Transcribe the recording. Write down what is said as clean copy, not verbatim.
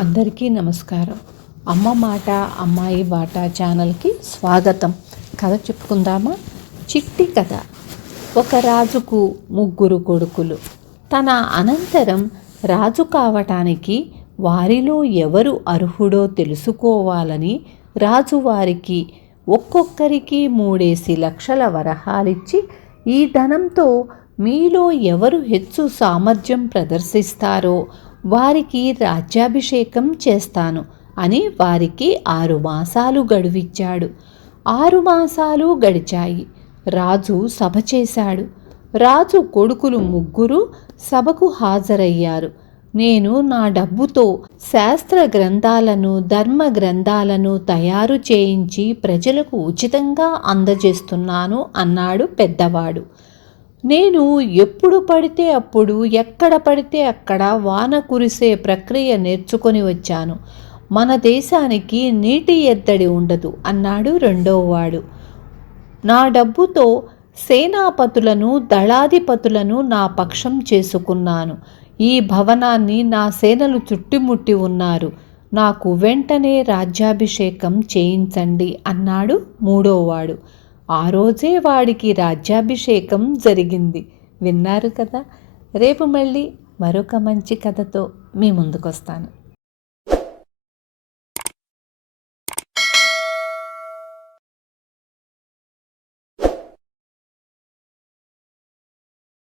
అందరికీ నమస్కారం. అమ్మ మాట అమ్మాయి బాట ఛానల్కి స్వాగతం. కథ చెప్పుకుందామా? చిట్టి కథ. ఒక రాజుకు ముగ్గురు కొడుకులు. తన అనంతరం రాజు కావటానికి వారిలో ఎవరు అర్హుడో తెలుసుకోవాలని రాజు వారికి ఒక్కొక్కరికి 3 లక్షల వరహాలిచ్చి, ఈ ధనంతో మీలో ఎవరు హెచ్చు సామర్థ్యం ప్రదర్శిస్తారో వారికి రాజ్యాభిషేకం చేస్తాను అని వారికి 6 మాసాలు గడువిచ్చాడు. 6 మాసాలు గడిచాయి. రాజు సభ చేశాడు. రాజు కొడుకులు ముగ్గురు సభకు హాజరయ్యారు. నేను నా డబ్బుతో శాస్త్ర గ్రంథాలను, ధర్మ గ్రంథాలను తయారు చేయించి ప్రజలకు ఉచితంగా అందజేస్తున్నాను అన్నాడు పెద్దవాడు. నేను ఎప్పుడు పడితే అప్పుడు, ఎక్కడ పడితే అక్కడ వాన కురిసే ప్రక్రియ నేర్చుకొని వచ్చాను. మన దేశానికి నీటి ఎద్దడి ఉండదు అన్నాడు రెండోవాడు. నా డబ్బుతో సేనాపతులను, దళాధిపతులను నా పక్షం చేసుకున్నాను. ఈ భవనాన్ని నా సేనలు చుట్టుముట్టి ఉన్నారు. నాకు వెంటనే రాజ్యాభిషేకం చేయించండి అన్నాడు మూడోవాడు. ఆ రోజే వాడికి రాజ్యాభిషేకం జరిగింది. విన్నారు కదా. రేపు మళ్ళీ మరొక మంచి కథతో మీ ముందుకొస్తాను.